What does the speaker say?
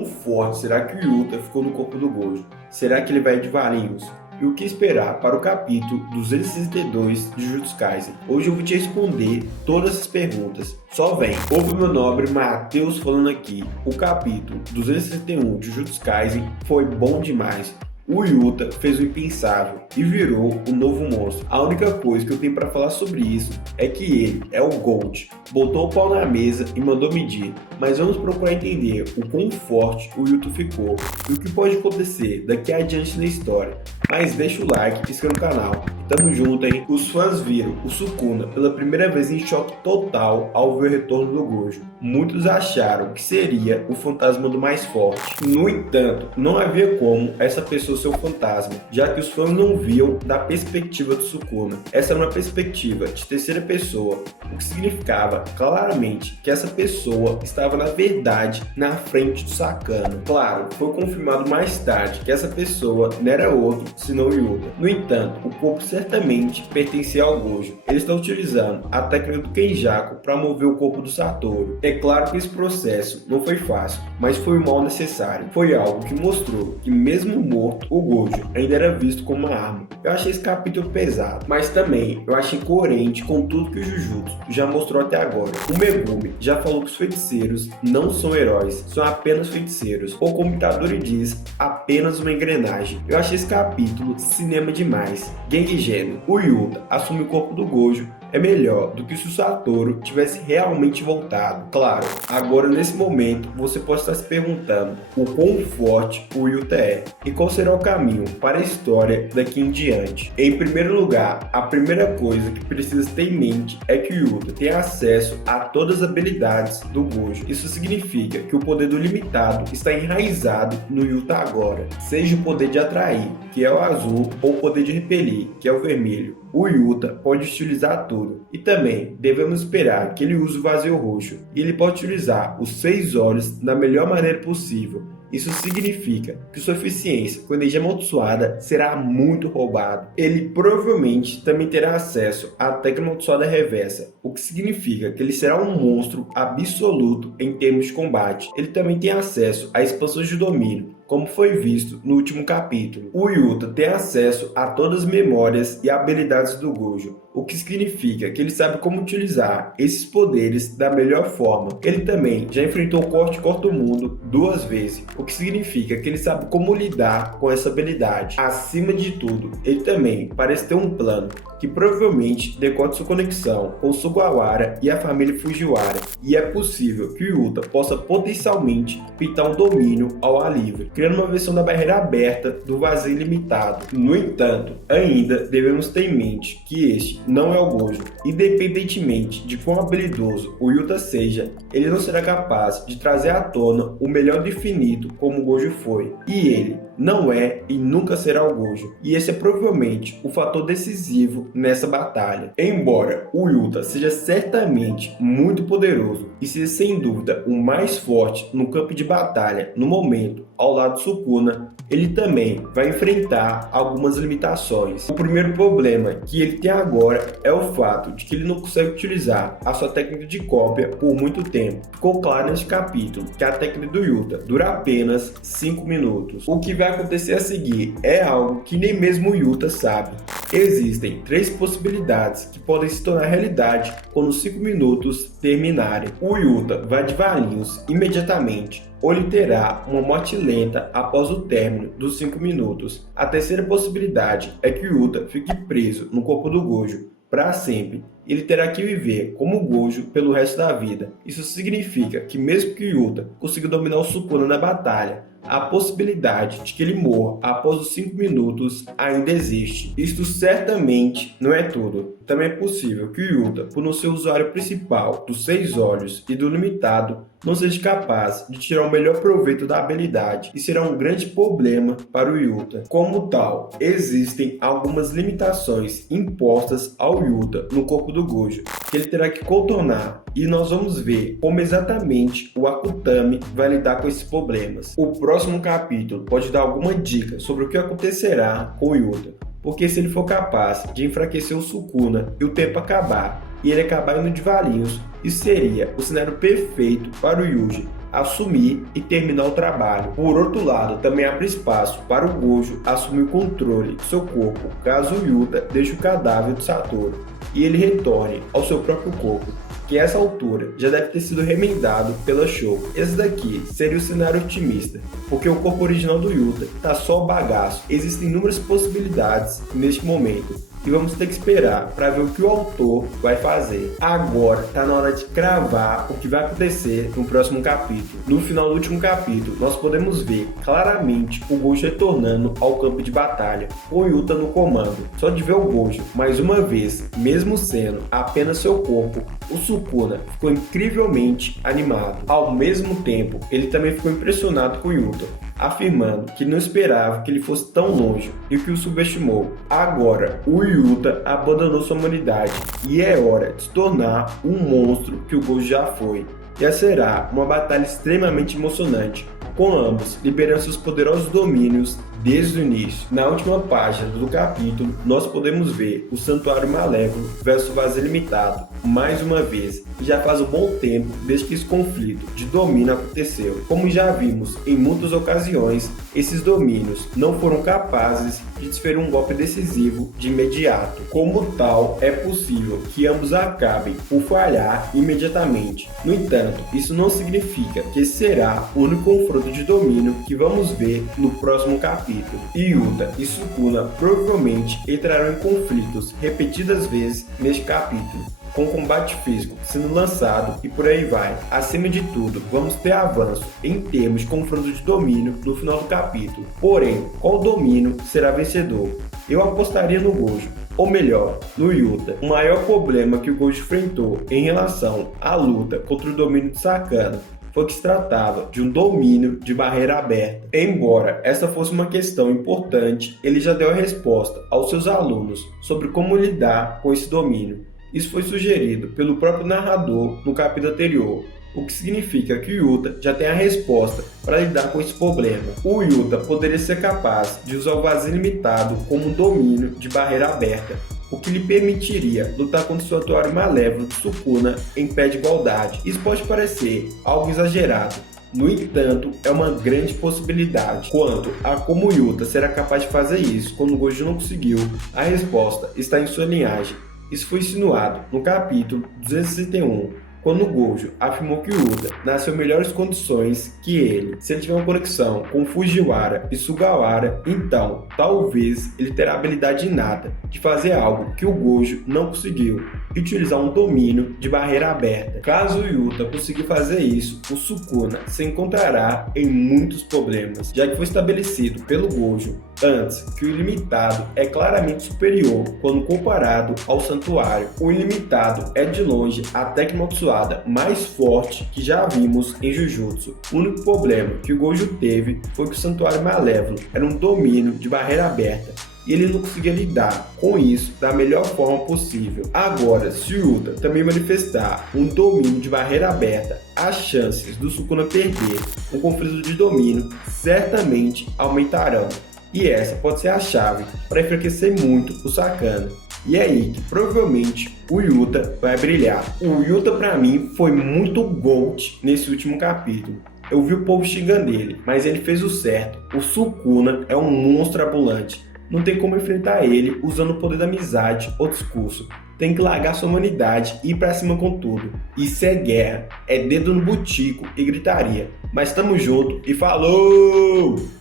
quão forte será que o Yuta ficou no corpo do Gojo? Será que ele vai de valinhos? E o que esperar para o capítulo 262 de Jujutsu Kaisen? Hoje eu vou te responder todas essas perguntas. Só vem! Ouve meu nobre Matheus falando aqui. O capítulo 261 de Jujutsu Kaisen foi bom demais. O Yuta fez o impensável e virou o novo monstro. A única coisa que eu tenho para falar sobre isso é que ele é o Gold. Botou o pau na mesa e mandou medir. Mas vamos procurar entender o quão forte o Yuta ficou e o que pode acontecer daqui adiante na história. Mas deixa o like e inscreva no canal. Tamo junto, hein? Os fãs viram o Sukuna pela primeira vez em choque total ao ver o retorno do Gojo. Muitos acharam que seria o fantasma do mais forte. No entanto, não havia como essa pessoa ser o fantasma, já que os fãs não viam da perspectiva do Sukuna. Essa era uma perspectiva de terceira pessoa, o que significava claramente que essa pessoa estava na verdade na frente do Sakano. Claro, foi confirmado mais tarde que essa pessoa não era outro senão o Yuta. No entanto, o corpo certamente pertencia ao Gojo. Eles estão utilizando a técnica do Kenjaku para mover o corpo do Satoru. É claro que esse processo não foi fácil, mas foi o mal necessário. Foi algo que mostrou que mesmo morto, o Gojo ainda era visto como uma arma. Eu achei esse capítulo pesado, mas também eu achei coerente com tudo que o Jujutsu já mostrou até agora. O Megumi já falou que os feiticeiros não são heróis, são apenas feiticeiros, ou como Itadori diz, apenas uma engrenagem. Eu achei esse capítulo cinema demais. Genki Gênio, o Yuta assume o corpo do Gojo é melhor do que se o Satoru tivesse realmente voltado. Claro, agora nesse momento você pode estar se perguntando o quão forte o Yuta é e qual será o caminho para a história daqui em diante. Em primeiro lugar, a primeira coisa que precisa ter em mente é que o Yuta tem acesso a todas as habilidades do Gojo. Isso significa que o poder do limitado está enraizado no Yuta agora, seja o poder de atrair, que é o azul, ou o poder de repelir, que é o vermelho. O Yuta pode utilizar tudo, e também devemos esperar que ele use o vazio roxo, e ele pode utilizar os 6 olhos da melhor maneira possível. Isso significa que sua eficiência com energia amaldiçoada será muito roubada. Ele provavelmente também terá acesso à técnica amaldiçoada reversa, o que significa que ele será um monstro absoluto em termos de combate. Ele também tem acesso a expansões de domínio, como foi visto no último capítulo. O Yuta tem acesso a todas as memórias e habilidades do Gojo, o que significa que ele sabe como utilizar esses poderes da melhor forma. Ele também já enfrentou o Corte Mundo 2 vezes, o que significa que ele sabe como lidar com essa habilidade. Acima de tudo, ele também parece ter um plano que provavelmente decorre sua conexão com Sugawara e a família Fujiwara, e é possível que o Yuta possa potencialmente pintar um domínio ao ar livre, criando uma versão da barreira aberta do vazio ilimitado. No entanto, ainda devemos ter em mente que este não é o Gojo. Independentemente de quão habilidoso o Yuta seja, ele não será capaz de trazer à tona o melhor do infinito como o Gojo foi. E ele não é e nunca será o Gojo. E esse é provavelmente o fator decisivo nessa batalha. Embora o Yuta seja certamente muito poderoso e seja sem dúvida o mais forte no campo de batalha no momento ao lado de Sukuna, ele também vai enfrentar algumas limitações. O primeiro problema que ele tem agora é o fato de que ele não consegue utilizar a sua técnica de cópia por muito tempo. Ficou claro neste capítulo que a técnica do Yuta dura apenas 5 minutos. O que vai acontecer a seguir é algo que nem mesmo o Yuta sabe. Existem 3 possibilidades que podem se tornar realidade quando os 5 minutos terminarem. O Yuta vai de valinhos imediatamente, ou ele terá uma morte lenta após o término dos 5 minutos. A terceira possibilidade é que o Yuta fique preso no corpo do Gojo para sempre. Ele terá que viver como Gojo pelo resto da vida. Isso significa que mesmo que o Yuta consiga dominar o Sukuna na batalha, a possibilidade de que ele morra após os 5 minutos ainda existe. Isto certamente não é tudo. Também é possível que o Yuta, por não ser o usuário principal dos 6 olhos e do limitado, não seja capaz de tirar o melhor proveito da habilidade, e será um grande problema para o Yuta. Como tal, existem algumas limitações impostas ao Yuta no corpo do Gojo, que ele terá que contornar, e nós vamos ver como exatamente o Akutami vai lidar com esses problemas. O próximo capítulo pode dar alguma dica sobre o que acontecerá com o Yuta, porque se ele for capaz de enfraquecer o Sukuna e o tempo acabar, e ele acabar indo de valinhos, isso seria o cenário perfeito para o Yuji, assumir e terminar o trabalho. Por outro lado, também abre espaço para o Gojo assumir o controle de seu corpo caso o Yuta deixe o cadáver do Satoru e ele retorne ao seu próprio corpo, que a essa altura já deve ter sido remendado pela Shoko. Esse daqui seria o cenário otimista, porque o corpo original do Yuta tá só o bagaço. Existem inúmeras possibilidades neste momento e vamos ter que esperar para ver o que o autor vai fazer. Agora tá na hora de cravar o que vai acontecer no próximo capítulo. No final do último capítulo, nós podemos ver claramente o Gojo retornando ao campo de batalha, com o Yuta no comando. Só de ver o Gojo mais uma vez, mesmo sendo apenas seu corpo, o Sukuna ficou incrivelmente animado. Ao mesmo tempo, ele também ficou impressionado com o Yuta, afirmando que não esperava que ele fosse tão longe e que o subestimou. Agora, o Yuta abandonou sua humanidade e é hora de se tornar um monstro que o Gojo já foi. Já será uma batalha extremamente emocionante, com ambos liberando seus poderosos domínios desde o início. Na última página do capítulo, nós podemos ver o Santuário Malévolo versus Vazio Ilimitado mais uma vez. Já faz um bom tempo desde que esse conflito de domínio aconteceu. Como já vimos em muitas ocasiões, esses domínios não foram capazes de desferir um golpe decisivo de imediato. Como tal, é possível que ambos acabem por falhar imediatamente. No entanto, isso não significa que esse será o único confronto de domínio que vamos ver no próximo capítulo. Yuta e Sukuna provavelmente entrarão em conflitos repetidas vezes neste capítulo, com combate físico sendo lançado e por aí vai. Acima de tudo, vamos ter avanço em termos de confronto de domínio no final do capítulo. Porém, qual domínio será vencedor? Eu apostaria no Gojo, ou melhor, no Yuta. O maior problema que o Gojo enfrentou em relação à luta contra o domínio de Sakana foi que se tratava de um domínio de barreira aberta. Embora essa fosse uma questão importante, ele já deu a resposta aos seus alunos sobre como lidar com esse domínio. Isso foi sugerido pelo próprio narrador no capítulo anterior, o que significa que o Yuta já tem a resposta para lidar com esse problema. O Yuta poderia ser capaz de usar o Vazio Ilimitado como um domínio de barreira aberta, o que lhe permitiria lutar contra o Santuário Malévolo de Sukuna em pé de igualdade. Isso pode parecer algo exagerado, no entanto, é uma grande possibilidade. Quanto a como o Yuta será capaz de fazer isso quando o Gojo não conseguiu, a resposta está em sua linhagem. Isso foi insinuado no capítulo 261, quando o Gojo afirmou que o Yuta nasceu em melhores condições que ele. Se ele tiver uma conexão com Fujiwara e Sugawara, então talvez ele terá a habilidade inata de fazer algo que o Gojo não conseguiu, e utilizar um domínio de barreira aberta. Caso o Yuta conseguir fazer isso, o Sukuna se encontrará em muitos problemas, já que foi estabelecido pelo Gojo antes que o Ilimitado é claramente superior quando comparado ao Santuário. O Ilimitado é de longe a técnica amaldiçoada mais forte que já vimos em Jujutsu. O único problema que o Gojo teve foi que o Santuário Malévolo era um domínio de barreira aberta e ele não conseguia lidar com isso da melhor forma possível. Agora, se o Yuta também manifestar um domínio de barreira aberta, as chances do Sukuna perder um conflito de domínio certamente aumentarão. E essa pode ser a chave para enfraquecer muito o Sakana. E é aí que provavelmente o Yuta vai brilhar. O Yuta para mim foi muito GOAT nesse último capítulo. Eu vi o povo xingando ele, mas ele fez o certo. O Sukuna é um monstro ambulante. Não tem como enfrentar ele usando o poder da amizade ou discurso. Tem que largar sua humanidade e ir pra cima com tudo. Isso é guerra, é dedo no butico e gritaria. Mas tamo junto e falou!